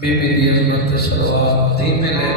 बीबी दी अजमत सलवात धीमे ले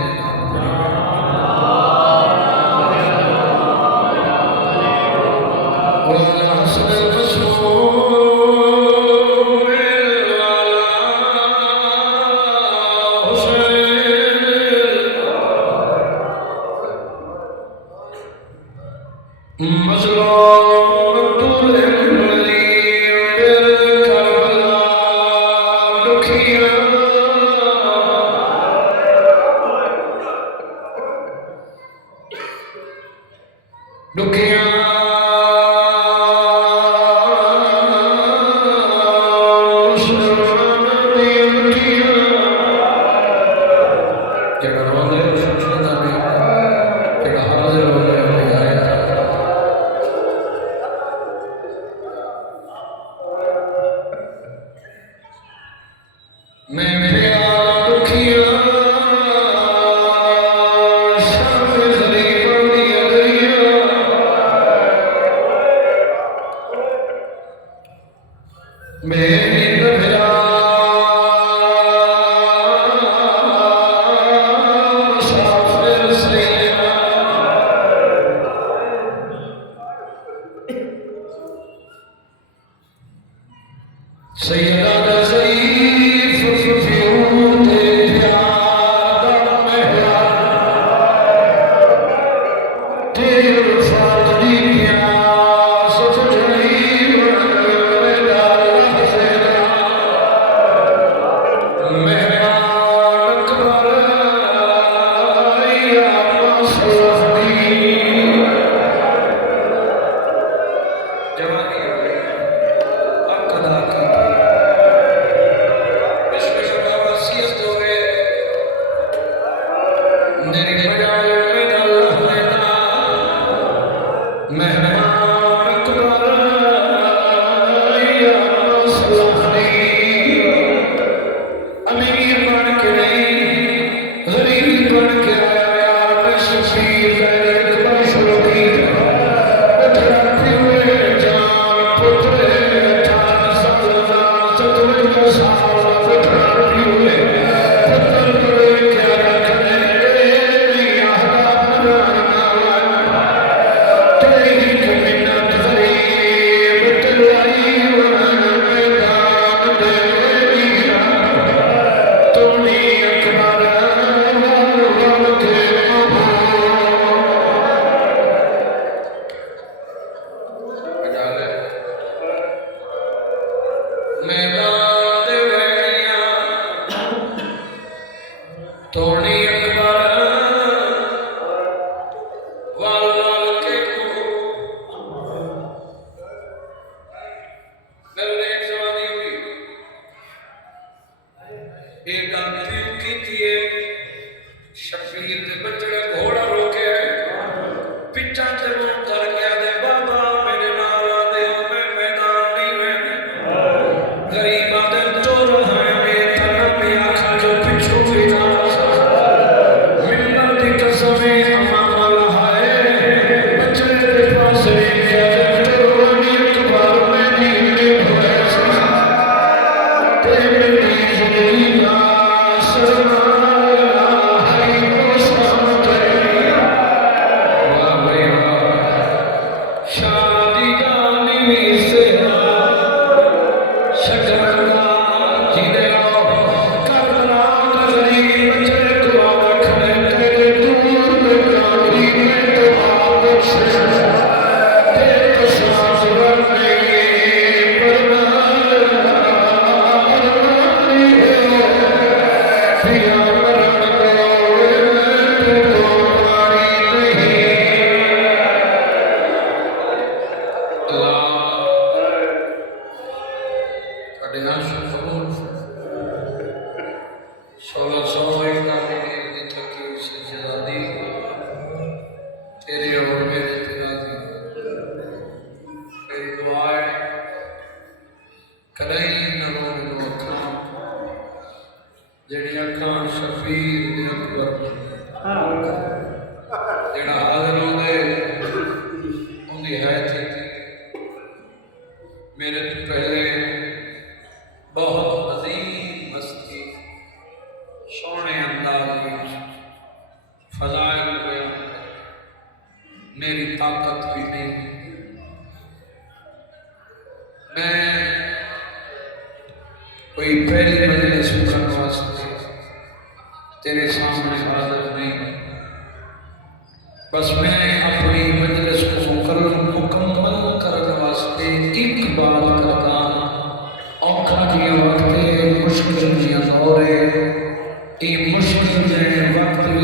मेरे पहले बहुत अजीम हस्ती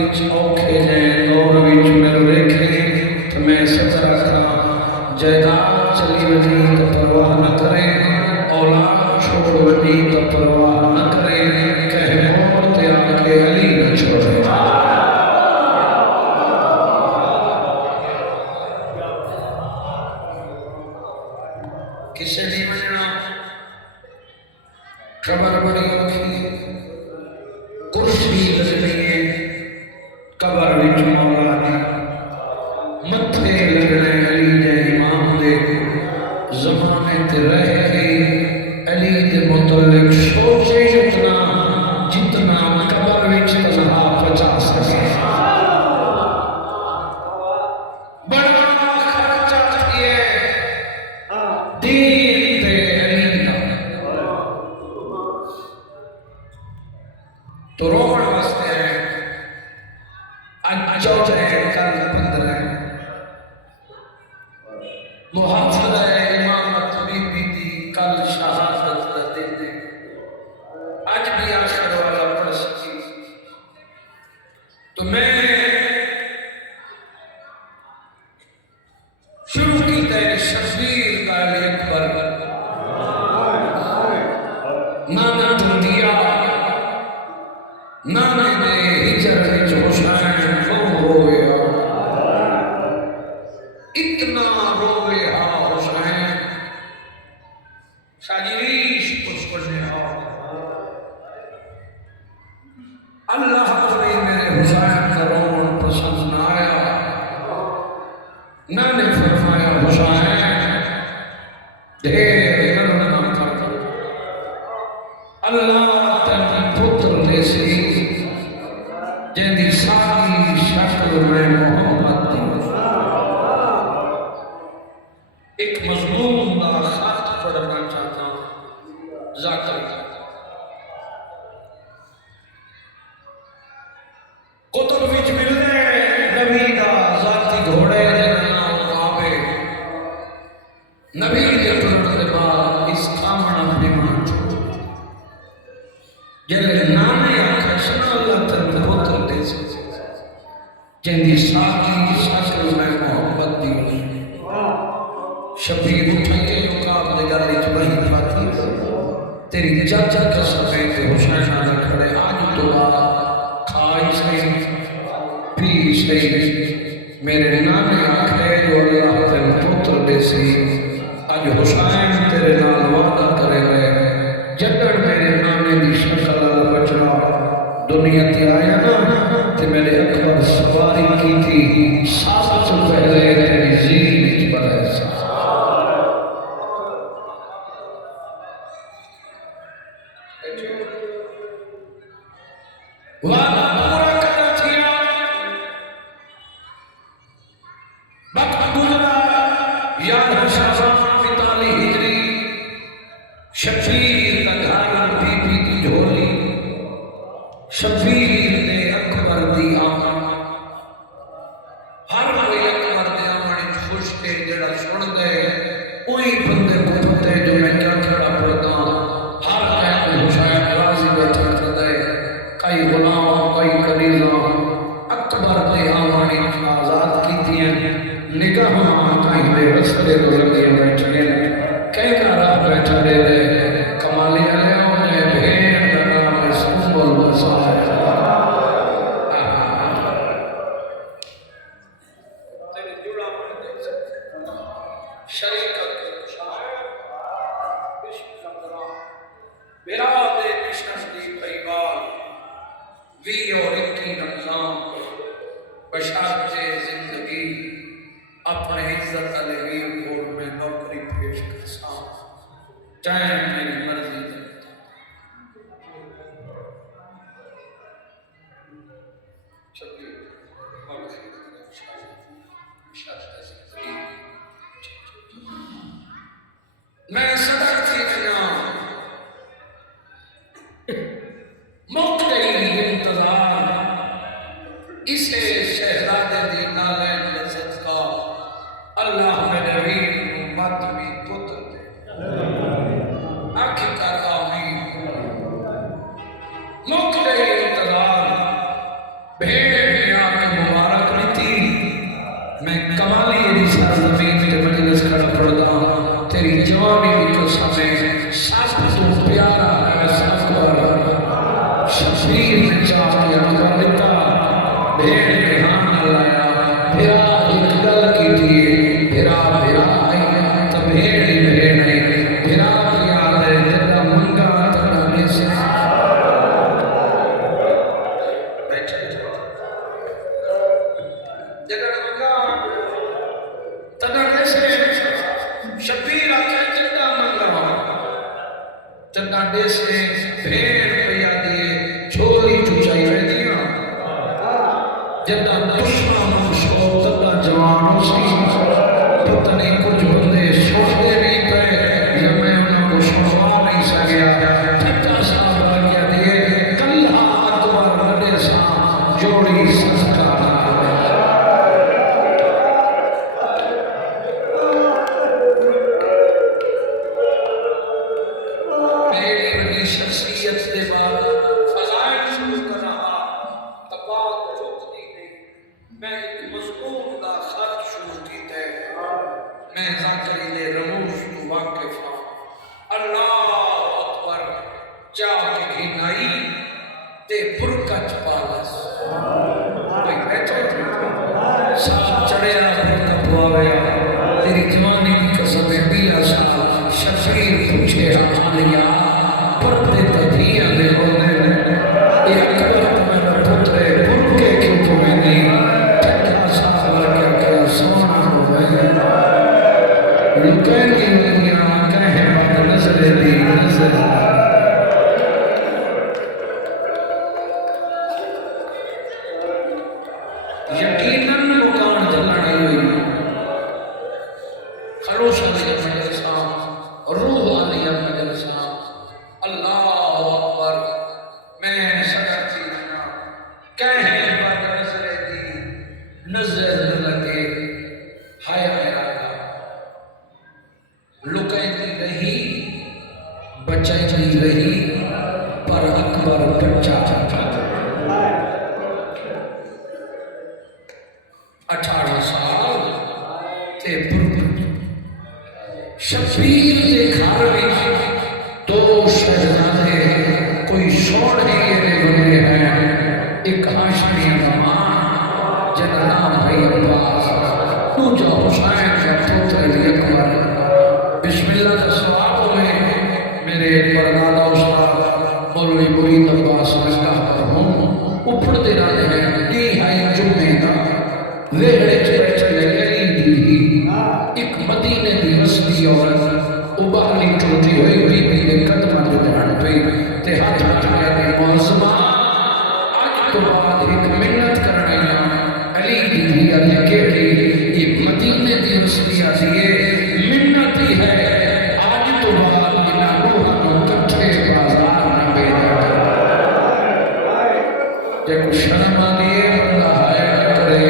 विच औखे ने दौर विच मिल रेखे तो मैं सच रखा जायदाद चली वजी तो परवाह न करे औलाद छोड़ वजी तो परवाह न करे कहे मौत आके अली न छोड़े किसे नहीं मनना खबर बड़ी औखी कुर्सी लगनी है कबर विच मौला दी मथे लगने अली दे इमाम दे जमाने ते रह के अली दे मुतल्लिक सोचे उतना जितना कबर विच तन्हा 50 सके बड़ा खर्चा किए दीन ते अली दा तो रोमन वास्ते है आज 14 है कल 15 है मुहाफिज़ा इमामत बीबी दी कल शहादत दा दिन है आज भी आखिर वाला प्रश्न तो मैं शुरू की है शबीर का अकबर नाना दुनिया नाने ने हिजरत हुसैन रोया इतना रोया हुसैन शाजिरीश उसको ने अल्लाह ने मेरे हुसैन का रोना पसंद न आया नाने फरमाया हुसैन ढेर करना अल्लाह तेरे पुत्र ने सी जिंदी सारी शक्ल में मोहम्मद एक मजलूम का खत पढ़ना चाहता हूँ जाकर कुतुब विच मिलने नबी दा जाती घोड़े दे नाम काबे नबी के टुरन दे बाद इस कामना बीमार जल्ले नाने आखा सुना अल्लाह तेरे पुत्र दे जिंदी सारी शक्ल में मोहब्बत दी शबीर उठाइए मुकाम दे गल विच वही फाती तेरी चाचा का सफेद हुसैन आले खड़े आज तो बाद खाई सही पी सही मेरे नाने आखे जो अल्लाह तेरे पुत्र दे सी आज हुसैन तेरे नाल वादा करे जदड़ मेरे नाने दी शक्ल वाला बचना दुनिया ते आया ना ते मेरे अकबर सवारी की थी साथ पहले तेरी जीन विच बरस वादा पूरा करना थिया वक्त गुजरा याद शाबान 45 हिजरी शबीर का घर बीबी की झोली शबीर ने अकबर दी आमन हर कोई अकबर दे आमन खुश के जड़ा सुन दे ओही बंदे को पता है जो मैं क्या खड़ा पड़ता हर कहते हुसैन राजी बैठा करता है कई गुलाम कई कलीजा अकबर दे आमन आजाद कीतियां निगाह कहीं दे रस्ते तो लगे बैठे कई का राह बैठा दे कमाली ने भेड़ का नाम है सुंबल बसाया जिंदगी अपने इज्जत वीर कोर्ट में नौकरी पेश कर चाहे मेरी मर्जी मैं सदर थी मौके इंतजार इसे शहजादे दी नालैन लज़्ज़त का अल्लाह मेरे वीर मत में पुत्र दे आखिरकार आमीन मौके इंतजार भेड़ शबीर ने चाह के अकबर लिता भेड़ ने हाँ न लाया फिरा एक गल की थी फिरा फिरा आई तो भेड़ ही भेड़ नहीं फिरा याद है तेरा मंगा तेरा देश तेरा मंगा तेरा देश शबीर आके चंदा मंगा चंदा देश ने भेड़ पिया दिए छोरी चुचाई रहदियां जदा दुश्मन शो तदा जवानों सी पता नहीं कुछ बंदे सोचते नहीं पे जब मैं उनको सुनवा नहीं सकिया ठट्टा साहब लगिया दिए कल्ला अकबर लड़े सा जोड़ी संस्कार शख्सियत के बाद फजाइल शुरू कर रहा तबाक चुकती नहीं मैं एक मजमून का खत शुरू की थे मैं ज़ाकरी ने रमूश को वाकिफ हूँ अल्लाह अकबर जाके घिनाई ते फुरकत पालस कोई बैठो साथ चढ़िया फुरकत पावे तेरी जवानी की कसम है बिला साल शबीर पूछे हालिया पर्दे तधिया दे होने ये अकबर तुम्हारा पुत्र है पुरके क्यों तुम्हें नहीं ठट्ठा साहब लगे क्या सोना हो गए लुकैनी दुनिया कहे बात नजर दी नजर यकीनन मुकान जलना हुई खरोश अली मजलसा रूह अली मजलसा अल्लाह अकबर मैं सकती ना कहे बात नजर दी नजर लगे हाय मेरा लुकैती रही बचाई रही पर अकबर बच्चा 18 साल ते शबीर के घर में दो शहजादे कोई सोने बने हैं एक हाशमी मान जिनका नाम भाई अब्बास दूजा हुसैन का पुत्र अली अकबर बिस्मिल्लाह का सवाब हुए मेरे परदादा उस्ताद मौलवी मुरीद अब्बास रज़ा हूँ उपड़ते रहते हैं डी हाई जुम्मे का वेड़े बैठे लगे एक मदीने की रस्ती औरत उबाली टूटी हुई बीबी के कदम में ध्यान पे ते हाथ उठाया ने मौजमा आज तो बाद एक मिन्नत करना अली दी अली के ये मदीने की रस्ती आती है मिन्नत ही है आज तो बाद बिना रोहा तो कच्चे बाजार में बेचा देखो शर्म आ रही है बंदा है करे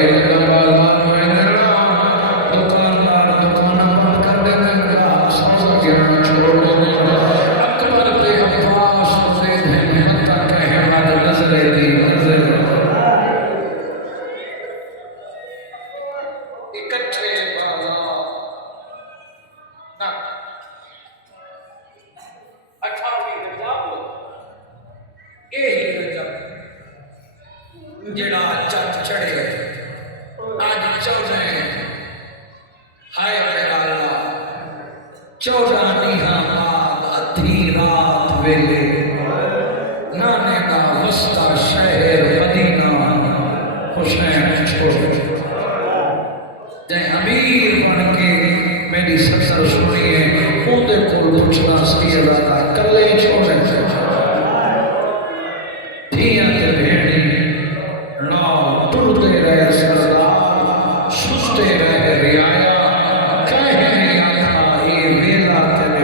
जेड़ा चट चढ़े आज 14 हाय मेरा अल्लाह 14 दिहां बाद अधी रात वेले नाने का वस्ता शहर मदीना हुसैन छोड़ ते अमीर बन के मेरी ससुर सुनिए उनके को पूछना सी अल्लाह कल्ले छोड़े धियां ते भेड़ी ना टूटते रहे सरदार सुस्ते रहे रियाया कहे नहीं आता ये वेला ते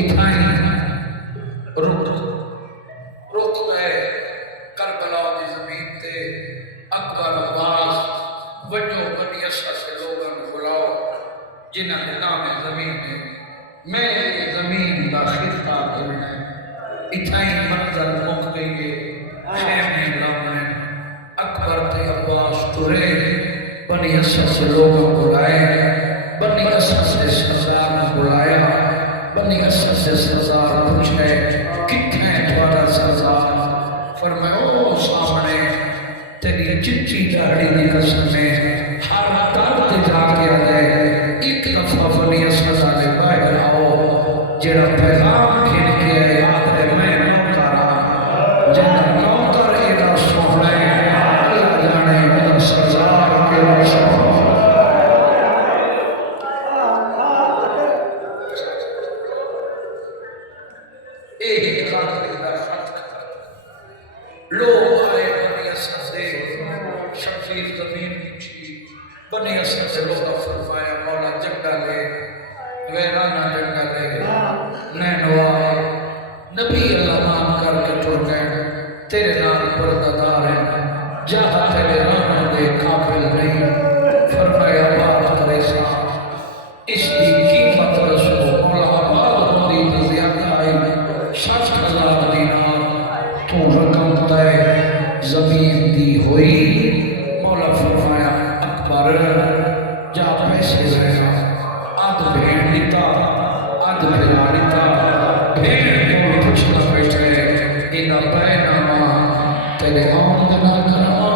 इथाई रुक रुक गए करबला की जमीन ते अकबर अब्बास वजो बनी असा से लोगों को बुलाओ जिन्हें नाम जमीन है मैं जमीन का खिता करना इथाई मंजर मुक गई है खेमे लाने अकबर ते अब्बास तुरे बनी असा से लोगों को बुलाए बनी असा से सरदार ने बुलाया बनी असा से सरदार पूछे कितने तुम्हारा सरदार फरमाया ओ सामने तेरी चिट्ठी दाढ़ी की कसम है हर दर ते जाके आ जाए एक दफा बनी असा दे बाहर आओ जेड़ा पैगाम खिन के आए आखिर मैं नौकर जिन्ना नौकर एदा सोहना अल्लाह जाने मेरा सरदार के सोहना लोग आए बनी असा से शफीर जमीन पूछी बनी असा से लोग फरमाया मौला जंगा ले वैराना जंगा ले नैनवा नबी अल्लाह नाम करके टुर गए तेरे नाम पर्दादार है जहाँ तेरे राना दे काबिल नहीं फरमाया बात करे साहब इसकी कीमत रसूल मौला आबाद होती तो ज्यादा आई 60,000 दीनार तू रकम तय जमीन दी हुई मौला फरमाया अकबर जा पैसे लेना अध भेड़ दिता अध फिरा दिता भेड़ को पुछना बैठे इना बैनामा तेरे आमद ना करवा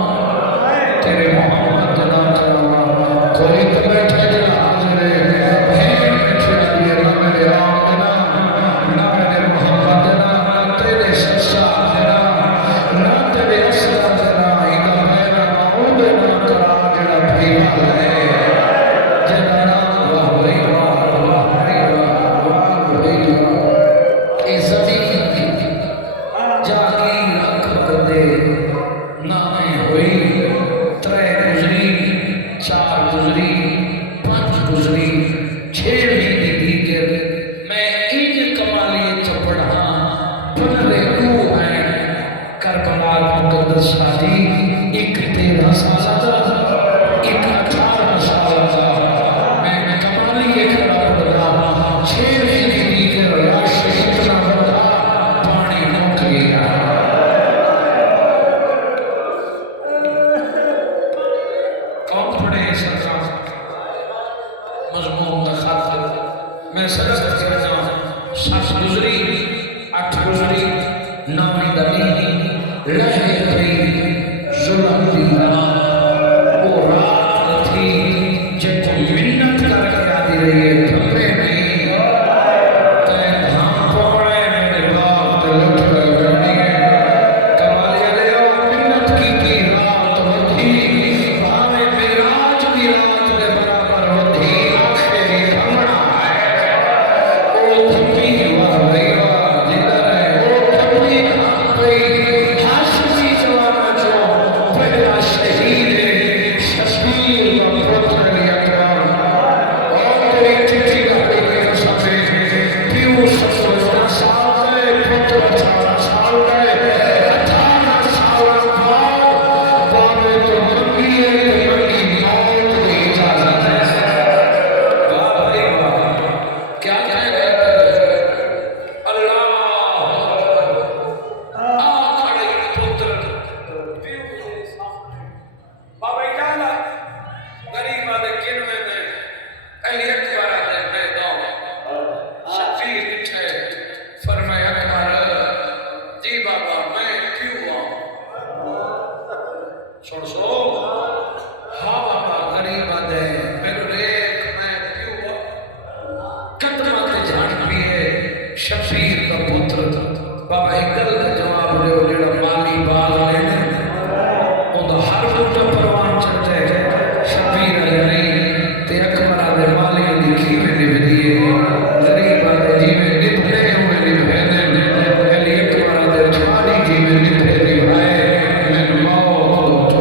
तेरे मोहम्मद ना करवा कोई तो बैठे जरा हाजिर है भेड़ बैठे लिए ना मेरे आमद ना मेरे मोहम्मद ना तेरे सच्चा ना तेरे असला ना इना बैनामा उदे ना करा जरा भेड़ है जरा ना वाह भाई वाह भाई वाह भाई ये जमीन जागीर अकबर दे नामे हुई 3 गुजरी 4 गुजरी 5 गुजरी 6 महीने दीगर मैं इन कमालिए चपड़ा पढ़े को है करबला मुकद्दस शादी एक 13 साल का एक 18 साल का मैं कमालिए खड़ा पड़ा 6 महीने दीगर लाश इतना बड़ा पानी मुक गया कौन पढ़े सरकार मजमून का खातिर मैं सच कहता हूँ 7 गुजरी 8 गुजरी 9 दमी रहे गई जुल्म दी रात वो रात थी जब मिन्नत करके आती रही है खबरे नहीं तय धाम पौड़े मेरे बाप ते लुट गए करनी है कमालिया ले आओ मिन्नत की रात होती भावे मेराज की रात के बराबर होती आखिरी भमड़ा है ओ थपी वाह भाई वाह जिधर है ओ थपी कहाँ गई हाशमी जवाना जो पहला शहीद है शबीर का पुत्र अकबर और तेरी चिट्ठी का पेपर सफे पीऊ 17 साल गए पुत्र 18 साल गए 18 साल बाद बाबे तो मंगी है तो मंगी मौत की इजाजत है वाह भाई वाह क्या कह रहे अल्लाह खड़े पुत्र पीऊ के सामने बाबा डाला गरीब आदे किनवे में अली अकबर आदे मैदान शफीर बिठे फरमाया अकबर जी बाबा मैं क्यों आऊं सुन सो हाँ बाबा गरीब आदे मेरे रेख मैं क्यों कदम के झाड़ पिए शफीर का पुत्र बाबा एक गल का जवाब दो जेड़ा माली बाल लेने ओदा हर बूटा परवान चढ़ते शबीर नहीं ते अकबर आदे माली दी खीवे निभदी है गरीब आदे जीवे निभने हुए निभे अली अकबर आदे छाड़ी जीवे निभे निभाए मैं मौत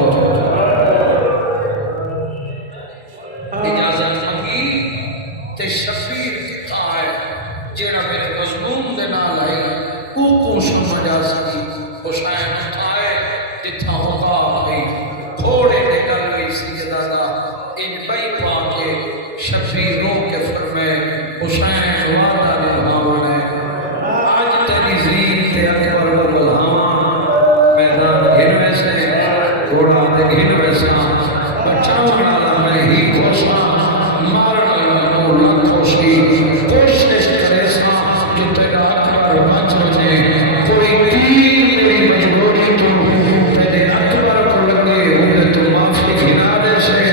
इजाजत मंगी ते शबीर किथा है जेड़ा मेरे हुसैन उठाए जिथा होगा भाई थोड़े ने गल हुई सी दादा इन बई पाके शफी रो के फरमाए हुसैन वादा निभावना है आज तेरी जीत ते अकबर बुलावा मैदान घिन वैसे घोड़ा ते घिन वैसा बचाने वाला मैं ही खोसा मारने वाला ना खोसी कोशिश करे सा कि तेरा अकबर बच वजे कोई तीर मेरी मजबूरी तो तेरे अकबर को लगे उन्हें तो माफी खिला दे से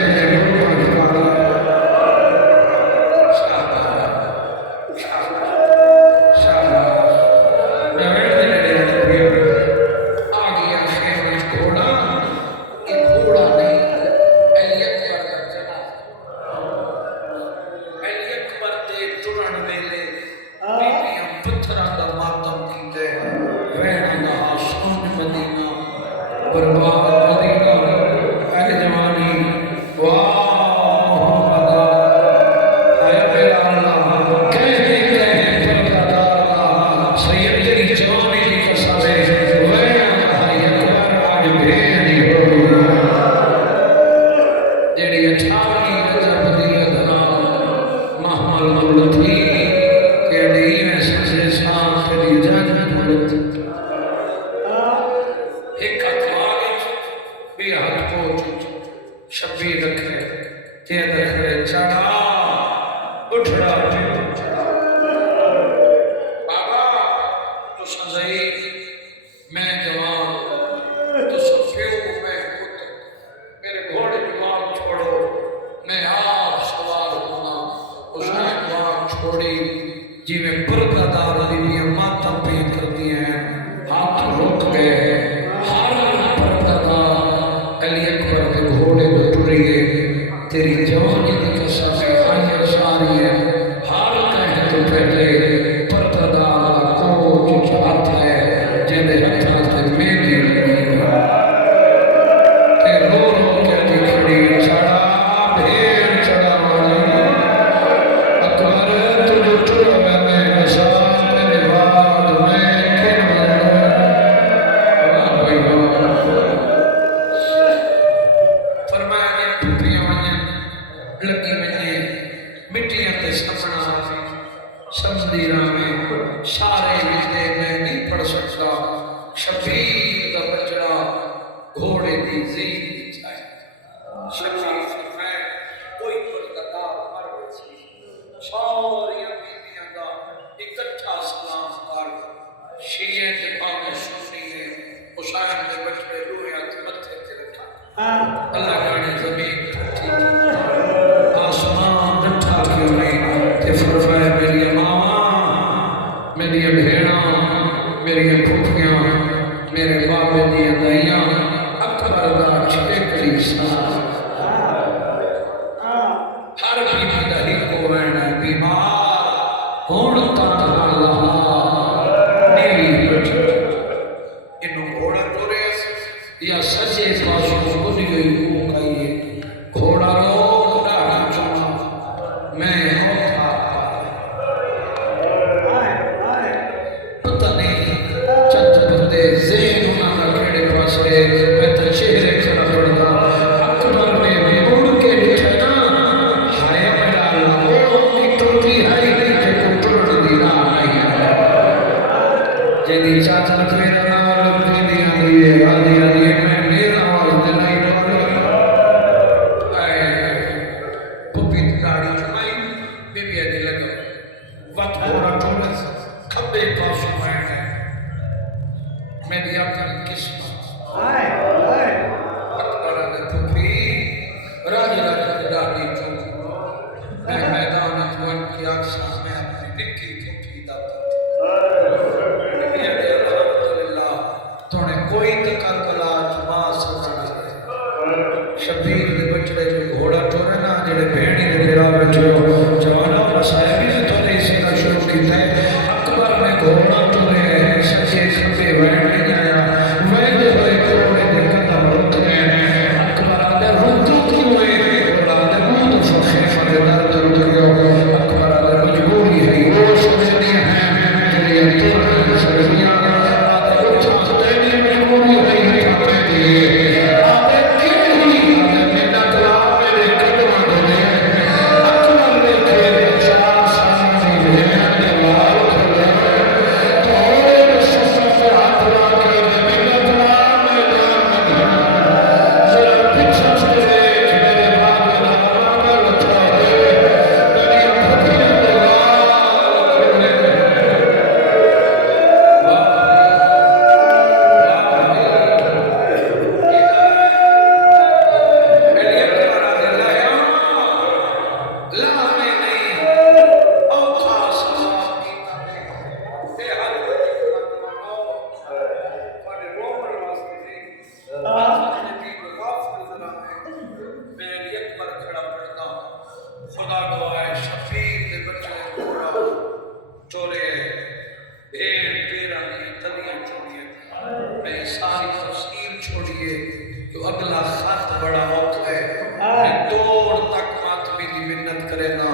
अगला खत बड़ा औखा है तोड़ तक मातमी की मिन्नत करे ना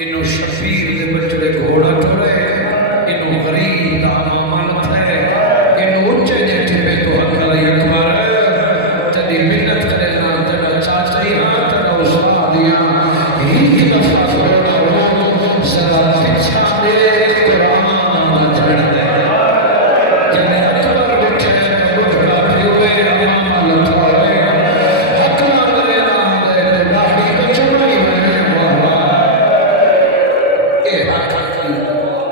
इनो शफीर दे बचड़े घोड़ा ठोरे इनो गरीब दा मामलत है इनो उच्चे जेठे पे तो अकल अकबर तेरी मिन्नत करे ना तेरा चाचा ही हाथ तेरा उस्ताद या एक दफा सदा पीछा दे कुरान झड़ दे जने अकबर बैठे बुढ़ा पियोए मामलत वाले हकला करे ना दे दाढ़ी बचड़ाई है वाह ए हक की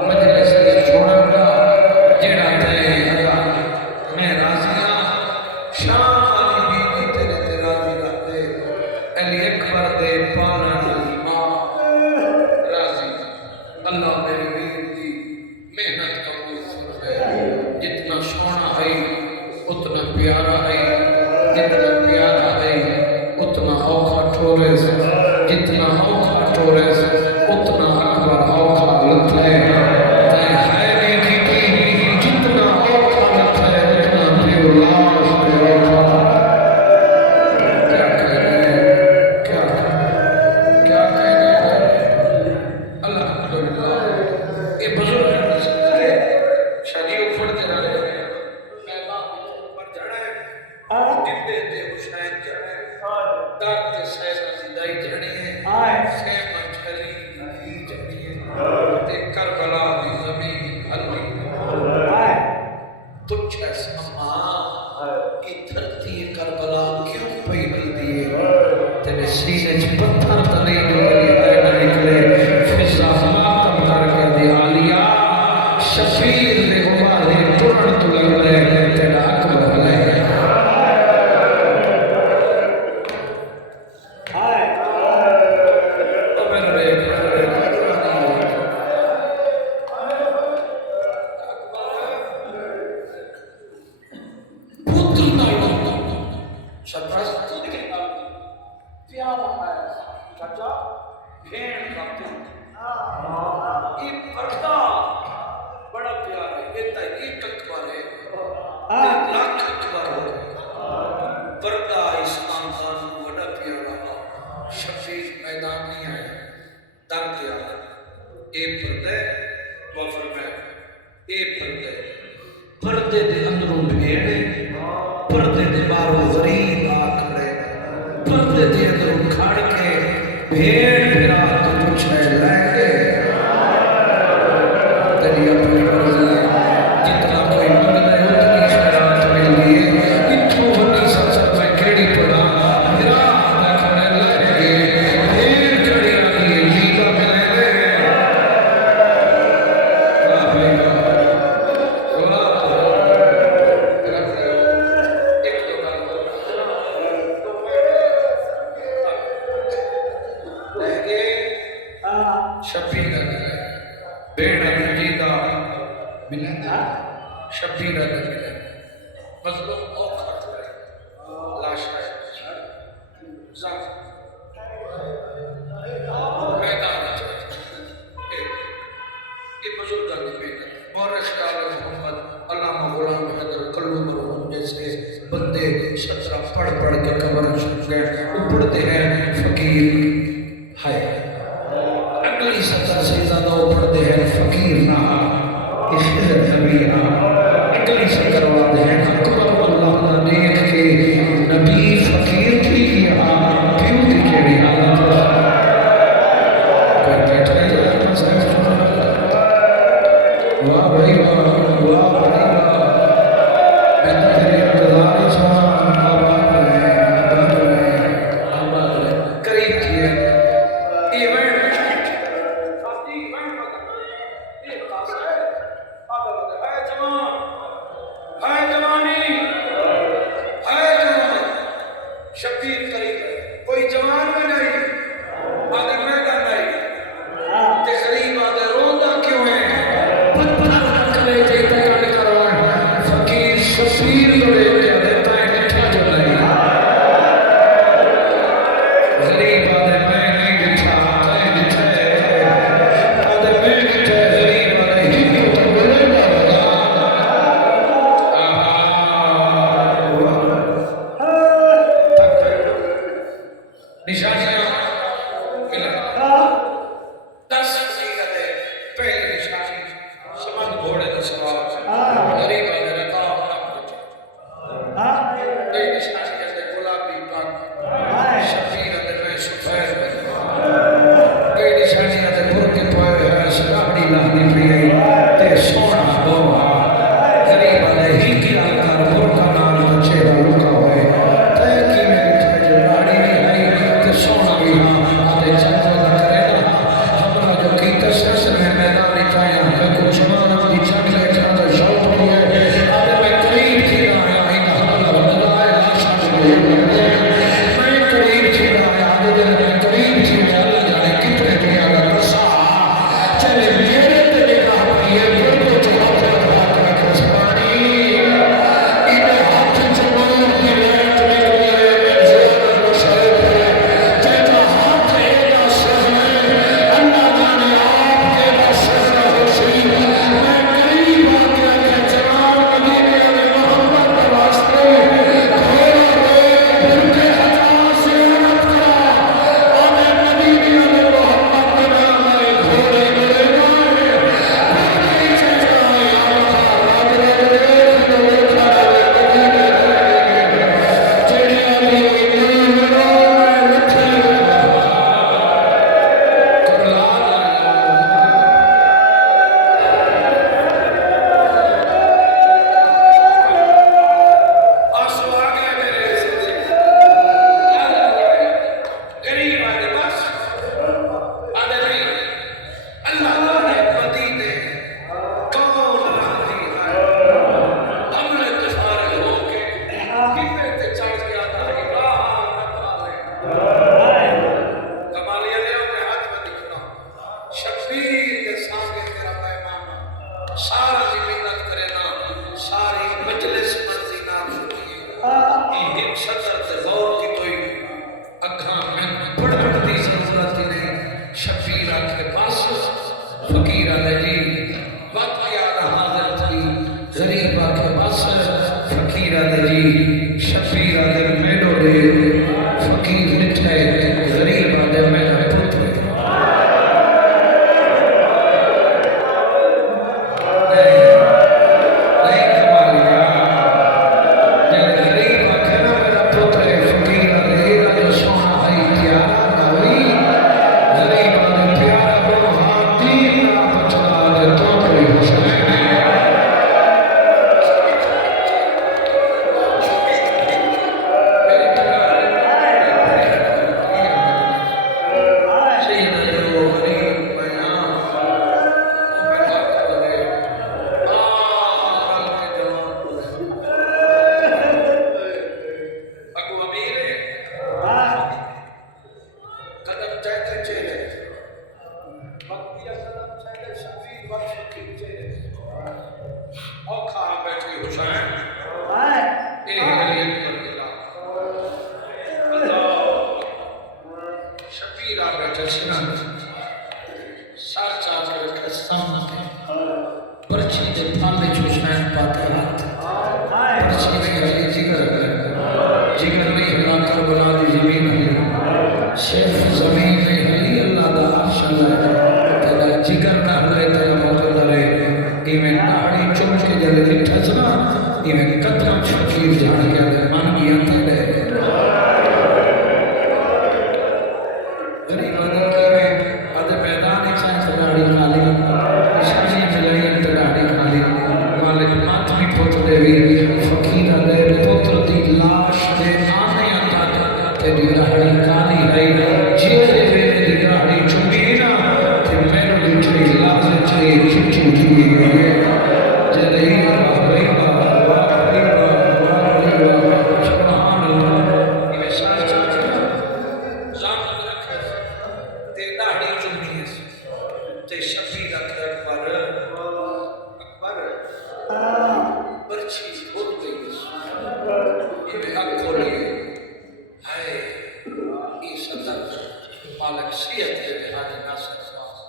मजलिस के छोड़ना जेड़ा ते अगा मैं राजिया शाम वाली बीवी तेरे ते राजी रहते अली अकबर दे पालन वाली मां राजी अल्लाह मेरे वीर की मेहनत कबूल फरमाए जितना सोना है उतना प्यारा है जितना प्यारा है उतना औखा ठोरे जितना औखा ठोरे उतना अकबर औखा लत है है ने की जितना औखा लत है उतना प्यो लाश पे औखा क्या कह रहे क्या क्या कह रहे अल्लाह ये बुजुर्ग शादी उफड़ते रहे मैं बाप पर जाना है डिब्बे ते हुसैन जाना है दर ते सैदा दी दाई जानी है खेमा छली दी जानी है ते करबला दी जमीन हल्ली तुझ अम्मा ये धरती करबला क्यों पई हल्दी है तेरे सीने च पत्थर तले जो निकले फिजा मातम करके दे आलिया शफीर दे गुबारे टुरन तो लग रहे तेरा अकबर है पर्दे दे अंदरों भेड़ पर्दे दे बाहरों गरीब आ खड़े पर्दे दे अंदरों खड़ के भेड़ फिरा तो कुछ है लैके तेरी अपनी मर्जी जितना कोई मंगता है उतनी शरारत मिलती है इतनी बड़ी संसद में केड़ी पड़ा फिरा खड़े लैके भेड़ खड़ी आती है लीला मिले वाह भाई वाह शबीर बेड़ा जीदा मिलना शबीर मजलूम औखा ठोरे लाश मैदान ये बुजुर्ग की मेहनत और मोहम्मद अल्लामा गुलाम हैदर कल्लू मरहूम जैसे बंदे सतरा पढ़ पढ़ के कब्र छुप गए उपड़ते हैं फकीर है अगली सत्तर से ज्यादा उपड़ते हैं फकीर ना इश्क़ कबीरा अगली सत्तर वाले हैं अकबर अल्लाह नेक के नबी फकीर की क्यों की केड़ी हालत कोई बैठा है वाह भाई वाह भाई मैं तेरे इंतजार ही करीब किए शबीर करीब कोई जवान में नहीं आदर मैदान नहीं ते गरीब आदर रोंदा क्यों है पत्थर कले जे तैयार करवा फकीर शबीर को लेके देता है मिठा जो नहीं गरीब आदर मैं नहीं मिठा मैं मिठा आदर मैं मिठा गरीब आदर ही तो बोलेगा गरीब है रकाब ना पूछे दे निशानी जैसे गुलाबी पग शफीर दे में सफेद दे निशानी जैसे भूर के पोए है सराबड़ी लानी पई ते सोना बोवा गरीब है ही की आकार भूर का नाल बच्चे दा लुका होए ते की में उठे जो लाड़ी नहीं आई ते सोना भी हां ते चंद्र दा करे ना हमरा जो की तसस में मैदान चाया है कुछ माना दी चढ़ ले खादा शौक भी है आदे मैं करीब थी आया इन हल्ला बदलाए आशा मैं करीब थी आया आदे दिन मैं करीब थी अल्लाह जाने कितने दुनिया का रसा चले मेरे ते निगाह ये बिल्कुल जो हाथ रख पानी इन हाथ जमाल की लाइट निकली है जोर रोशनी है तेरा हाथ है ना सहने अल्लाह जाने आपके बस मैं करीब आ गया कि जनाब मदीने में मोहम्मद के वास्ते घोड़ा उनके हजार से मत करा आने मदीने में मोहम्मद के नाम में घोड़े मेरे गाए घोड़े चढ़ाए आका राजरे चिड़िया दी नींद रोए उठे करला आंसू आ गए मेरे गरीब आदे बस आदे नहीं अल्लाह ने मदीने कौन राजी है हमने तफारे होके कितने ते चढ़ के आता है राह कमालिया ने अपने हाथ में दिखना शफीर के सामने तेरा पैगाम सारा जी मिन्नत करे ना सारी मजलिस मर्जी नाम सुनिए एक सदर से गौर की कोई अखा में पड़ती जरूरत ही नहीं शफीर के पास फकीर ने जी वक्त याद हाजिर थी गरीब के पास फकीर ने जी शफीर ने मेडो दे फकीर निठे गरीब ने मेरा पुत्र नहीं कमालिया जब गरीब आखे ना मेरा पुत्र फकीर ने जो सोना है प्यारा ना हुई गरीब ने प्यारा बनो हाथी ना पछला दे तो कोई हुसैन शबीरा बैठे सिनान सार चाच के सामने पर्ची के थाले हुसैन पाते हाथ पर्ची में हरी जिगर में अल्लाह करबला दी जमीन है सिर्फ जमीन में हरी अल्लाह दा अर्श है तेरा जिगर ना हले तेरा मौजूद रहे इवें नाड़ी चुम के जले लिठस ना इवें कतरा फकीर जान के मन गया तेरे गरीब आदमी के आधे मैदान एक साथ गाड़ी खाली शादी मिलाई तो गाड़ी खाली मालिक मातमी पुत्र देवी फकीर आदे पुत्र दी लाश दे आने आता तेरी गाड़ी काली है जेरे वेले दी गाड़ी चुमी ना ते मैनू लिखे लाश चे चिट्ठी दी है जदे ही भाई बाबा सुभान अल्लाह ये सारे चाचा जान रखे ते दाढ़ी चुमी है ते शफीर अकबर पर्ची भूल गई ये हक खोली है ये सदर मालिक सियत के हाजी नासिर साहब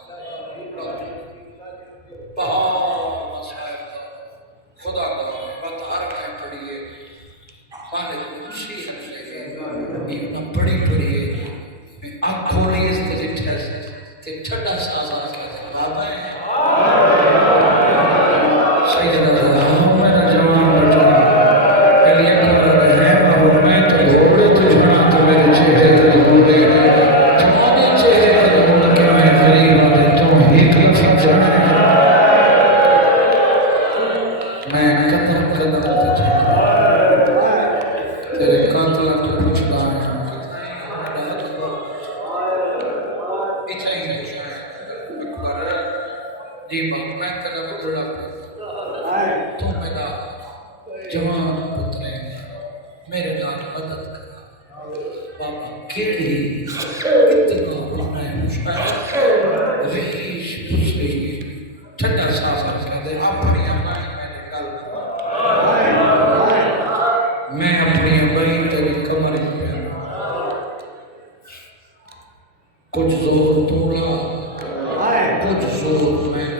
बहुत मसाइल खुदा का बता रहे पढ़िए मालिक खुशी है इतना बड़ी पढ़िए आँख खोली इस तरह ते ठंडा साजा के बाबा है सही जी मैं तेरा पुत्र तू मेरा जवान पुत्र है मेरे नाल मदद कर बाबा केड़ी कितना पुण्य है मुझ रीश पुछली ठंडा साफ कहते अपनी अम्मा मैंने गल मैं अपनी अम्मा तेरी कमर में कुछ जोर तोड़ा कुछ जोर मैं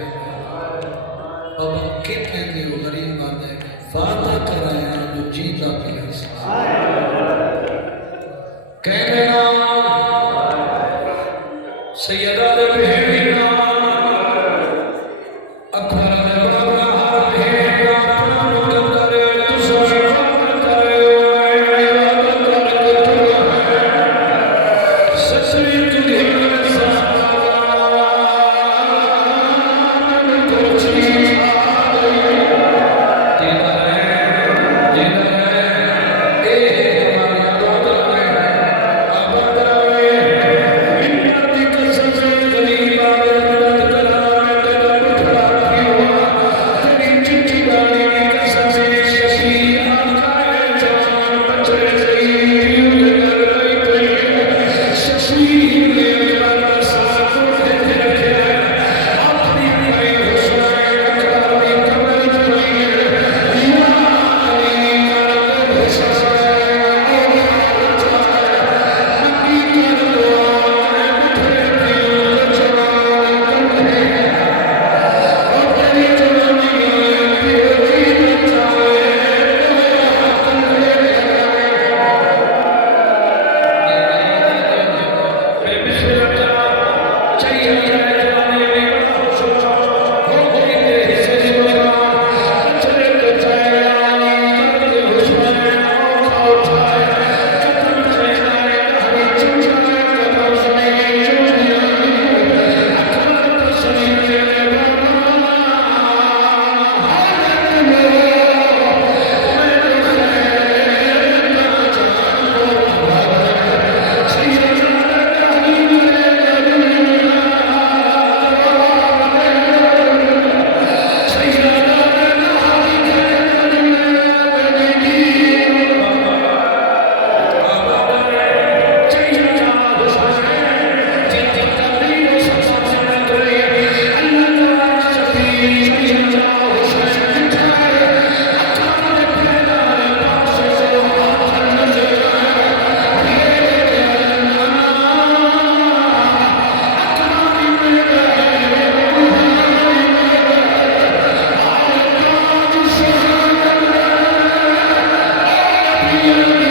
बाबा कितने की गरीब बात है वादा कराया जो जीता पिया कहना सैयदा दे बहना अकबर दे बाबा हर बहना प्रणाम करे तुझे करे ससुरी तुझे Hallelujah.